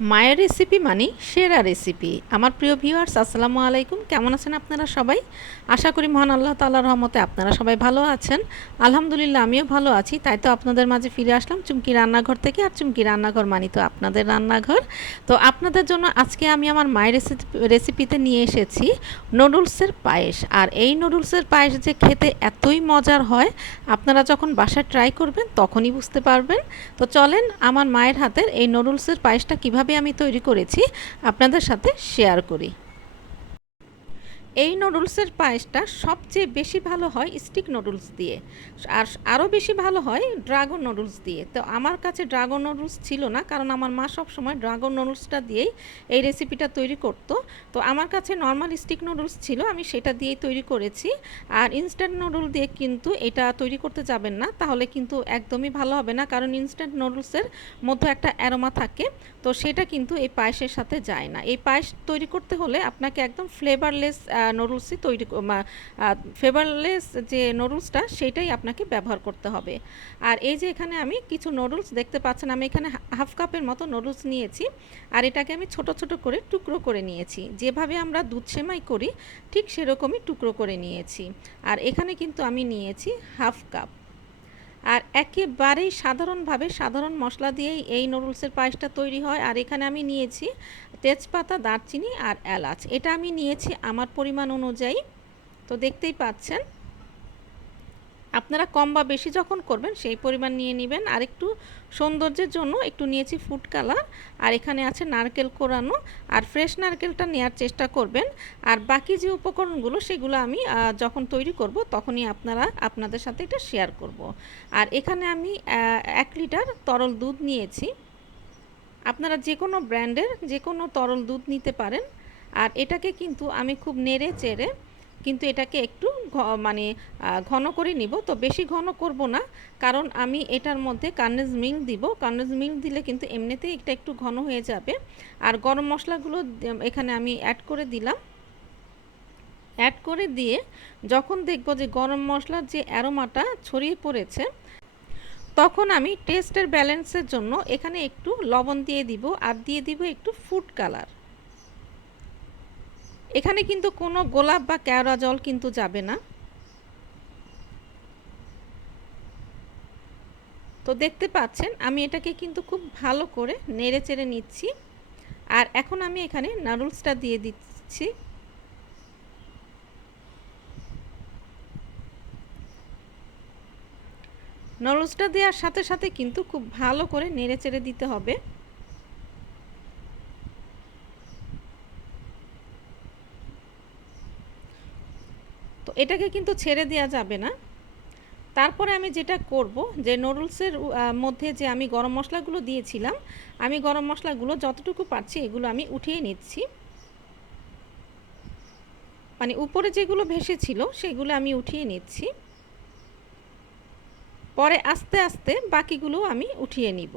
মায়ের রেসিপি মানে সেরা রেসিপি আমার প্রিয় ভিউয়ার্স আসসালামু আলাইকুম। কেমন আছেন আপনারা সবাই? আশা করি মহান আল্লাহ তাআলার রহমতে আপনারা সবাই ভালো আছেন। আলহামদুলিল্লাহ, আমিও ভালো আছি। তাই তো আপনাদের মাঝে ফিরে আসলাম চুমকি রান্নাঘর থেকে, আর চুমকি রান্নাঘর মানি তো আপনাদের রান্নাঘর। তো আপনাদের জন্য আজকে আমি আমার মায়ের রেসিপি রেসিপিতে নিয়ে এসেছি নুডলসের পায়েস। আর এই নুডলসের পায়েস যে খেতে এতই মজার হয়, আপনারা যখন বাসায় ট্রাই করবেন তখনই বুঝতে পারবেন। তো চলেন আমার মায়ের হাতের এই নুডলসের পায়েসটা কীভাবে আমি তৈরি করেছি আপনাদের সাথে শেয়ার করি। এই নুডলসের পায়েসটা সবচেয়ে বেশি ভালো হয় স্টিক নুডলস দিয়ে। আর আরও বেশি ভালো হয় ড্রাগন নুডলস দিয়ে। তো আমার কাছে ড্রাগন নুডলস ছিল না, কারণ আমার মা সব সময় ড্রাগন নুডলসটা দিয়েই এই রেসিপিটা তৈরি করতো। তো আমার কাছে নর্মাল স্টিক নুডলস ছিল, আমি সেটা দিয়েই তৈরি করেছি। আর ইনস্ট্যান্ট নুডল দিয়ে কিন্তু এটা তৈরি করতে যাবেন না, তাহলে কিন্তু একদমই ভালো হবে না, কারণ ইনস্ট্যান্ট নুডলসের মধ্যে একটা অ্যারোমা থাকে, তো সেটা কিন্তু এই পায়েসের সাথে যায় না। এই পায়েস তৈরি করতে হলে আপনাকে একদম ফ্লেভারলেস নুডলসই তৈরি ফেভারলেস যে নুডলসটা সেটাই আপনাকে ব্যবহার করতে হবে। আর এই যে এখানে আমি কিছু নুডলস দেখতে পাচ্ছেন, আমি এখানে হাফ কাপের মতো নুডলস নিয়েছি। আর এটাকে আমি ছোট ছোট করে টুকরো করে নিয়েছি। যেভাবে আমরা দুধ সেমাই করি, ঠিক সেরকমই টুকরো করে নিয়েছি। আর এখানে কিন্তু আমি নিয়েছি হাফ কাপ আর একেবারেই সাধারণভাবে সাধারণ মশলা দিয়েই এই নুডলসের পায়েসটা তৈরি হয়। আর এখানে আমি নিয়েছি তেজপাতা, দারচিনি আর এলাচ। এটা আমি নিয়েছি আমার পরিমাণ অনুযায়ী। তো দেখতেই পাচ্ছেন আপনারা কম বা বেশি যখন করবেন, সেই পরিমাণ নিয়ে নেবেন। আর একটু সৌন্দর্যের জন্য একটু নিয়েছি ফুড কালার। আর এখানে আছে নারকেল কোরানো। আর ফ্রেশ নারকেলটা নেওয়ার চেষ্টা করবেন। আর বাকি যে উপকরণগুলো, সেগুলো আমি যখন তৈরি করব, তখনই আপনারা, আপনাদের সাথে এটা শেয়ার করব। আর এখানে আমি এক লিটার তরল দুধ নিয়েছি। আপনারা যে কোনো ব্র্যান্ডের যে কোনো তরল দুধ নিতে পারেন। আর এটাকে কিন্তু আমি খুব নেড়ে চেড়ে, কিন্তু এটাকে একটু মানে ঘন করে নিব। তো বেশি ঘন করব না, কারণ আমি এটার মধ্যে কার্নেজ মিল্ক দিব। কার্নেজ মিল্ক দিলে কিন্তু এমনিতেই এটা একটু ঘন হয়ে যাবে। আর গরম মশলাগুলো এখানে আমি অ্যাড করে দিলাম। অ্যাড করে দিয়ে যখন দেখব যে গরম মশলার যে অ্যারোমাটা ছড়িয়ে পড়েছে, তখন আমি টেস্টের ব্যালেন্সের জন্য এখানে একটু লবণ দিয়ে দিব। আর দিয়ে দিব একটু ফুড কালার এখানে কিন্তু কোনো গোলাপ বা কেওড়া জল কিন্তু যাবে না। তো দেখতে পাচ্ছেন, আমি এটাকে কিন্তু খুব ভালো করে নেড়ে চেড়ে নিচ্ছি। আর এখন আমি এখানে নারুলসটা দিয়ে দিচ্ছি। নরুলসটা দেওয়ার সাথে সাথে কিন্তু খুব ভালো করে নেড়ে চেড়ে দিতে হবে। এটাকে কিন্তু ছেড়ে দেওয়া যাবে না। তারপরে আমি যেটা করব যে নুডলসের মধ্যে যে আমি গরম মশলাগুলো দিয়েছিলাম, আমি গরম মশলাগুলো যতটুকু পারছি এগুলো আমি উঠিয়ে নিচ্ছি। মানে উপরে যেগুলো ভেসে ছিল সেগুলো আমি উঠিয়ে নিচ্ছি। পরে আস্তে আস্তে বাকিগুলো আমি উঠিয়ে নিব।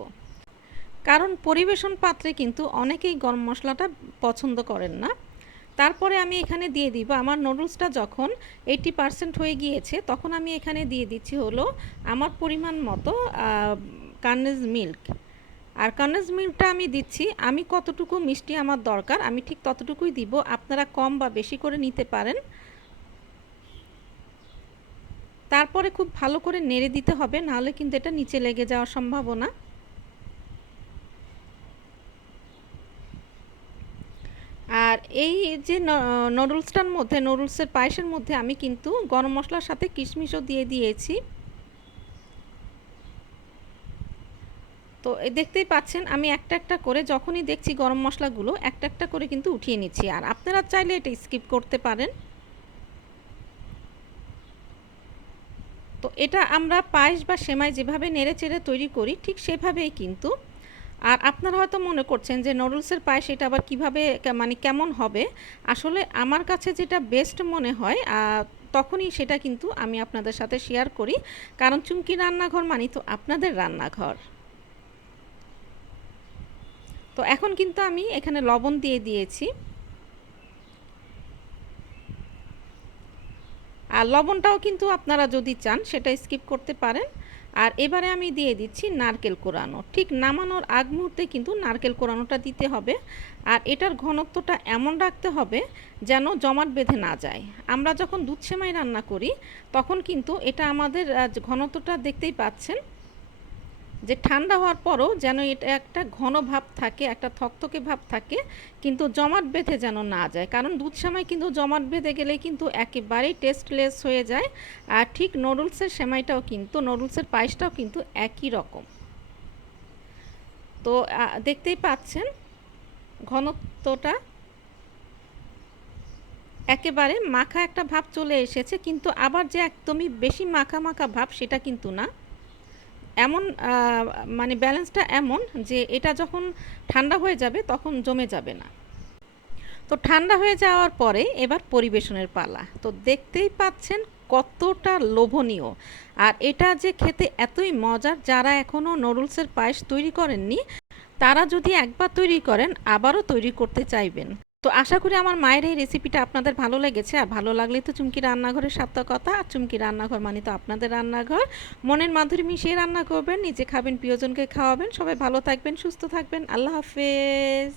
কারণ পরিবেশন পাত্রে কিন্তু অনেকেই গরম মশলাটা পছন্দ করেন না। তারপরে আমি এখানে দিয়ে দিব, আমার নুডলসটা যখন এইটি পারসেন্ট হয়ে গিয়েছে, তখন আমি এখানে দিয়ে দিচ্ছি হলো আমার পরিমাণ মতো কার্নেজ মিল্ক আর কার্নেজ মিল্কটা আমি দিচ্ছি, আমি কতটুকু মিষ্টি আমার দরকার, আমি ঠিক ততটুকুই দিব, আপনারা কম বা বেশি করে নিতে পারেন। তারপরে খুব ভালো করে নেড়ে দিতে হবে, নাহলে কিন্তু এটা নিচে লেগে যাওয়ার সম্ভাবনা আর এই যে নুডলসটার মধ্যে নুডলসের পায়েসের মধ্যে আমি কিন্তু গরম মশলার সাথে কিশমিশও দিয়ে দিয়েছি। তো দেখতেই পাচ্ছেন, আমি একটা একটা করে যখনই দেখছি গরম মশলাগুলো, একটা একটা করে কিন্তু উঠিয়ে নিচ্ছি। আর আপনারা চাইলে এটা স্কিপ করতে পারেন। তো এটা আমরা পায়েস বা সেমাই যেভাবে নেড়ে চেড়ে তৈরি করি, ঠিক সেভাবেই কিন্তু আর আপনারা হয়তো মনে করছেন যে নুডলসের পায়েস এটা আবার কীভাবে মানে কেমন হবে? আসলে আমার কাছে যেটা বেস্ট মনে হয় তখনই সেটা কিন্তু আমি আপনাদের সাথে শেয়ার করি। কারণ চুমকি রান্নাঘর মানি তো আপনাদের রান্নাঘর। তো এখন কিন্তু আমি এখানে লবণ দিয়ে দিয়েছি। আর লবণটাও কিন্তু আপনারা যদি চান, সেটা স্কিপ করতে পারেন। আর এবারে আমি দিয়ে দিচ্ছি নারকেল কোরানো। ঠিক নামানোর আগ মুহূর্তে কিন্তু নারকেল কোরানোটা দিতে হবে। আর এটার ঘনত্বটা এমন রাখতে হবে যেন জমাট বেঁধে না যায়। আমরা যখন দুধ সেমাই রান্না করি, তখন কিন্তু এটা আমাদের ঘনত্বটা দেখতেই পাচ্ছেন যে ঠান্ডা হওয়ার পরও যেন এটা একটা ঘন ভাব থাকে, একটা থকথকে ভাব থাকে, কিন্তু জমাট বেঁধে যেন না যায়। কারণ দুধ সেমাই কিন্তু জমাট বেঁধে গেলে কিন্তু একেবারেই টেস্টলেস হয়ে যায়। আর ঠিক নুডলসের সেমাইটাও কিন্তু নুডলসের পায়েসটাও কিন্তু একই রকম। তো দেখতেই পাচ্ছেন ঘনত্বটা একেবারে মাখা একটা ভাব চলে এসেছে, কিন্তু আবার যে একদমই বেশি মাখা মাখা ভাব সেটা কিন্তু না। এমন মানে ব্যালেন্সটা এমন যে এটা যখন ঠান্ডা হয়ে যাবে তখন জমে যাবে না। তো ঠান্ডা হয়ে যাওয়ার পরে এবার পরিবেশনের পালা। তো দেখতেই পাচ্ছেন কতটা লোভনীয়। আর এটা যে খেতে এতই মজার, যারা এখনও নুডলসের পায়েস তৈরি করেননি, তারা যদি একবার তৈরি করেন, আবারও তৈরি করতে চাইবেন। তো আশা করি আমার মায়ের এই রেসিপিটা আপনাদের ভালো লেগেছে। আর ভালো লাগলে তো চুমকি রান্নাঘরের সার্থকতা আর চুমকি রান্নাঘর মানে তো আপনাদের রান্নাঘর। মনের মাধুরী মিশিয়ে রান্না করবেন, নিজে খাবেন, প্রিয়জনকে খাওয়াবেন। সবাই ভালো থাকবেন, সুস্থ থাকবেন। আল্লাহ হাফেজ।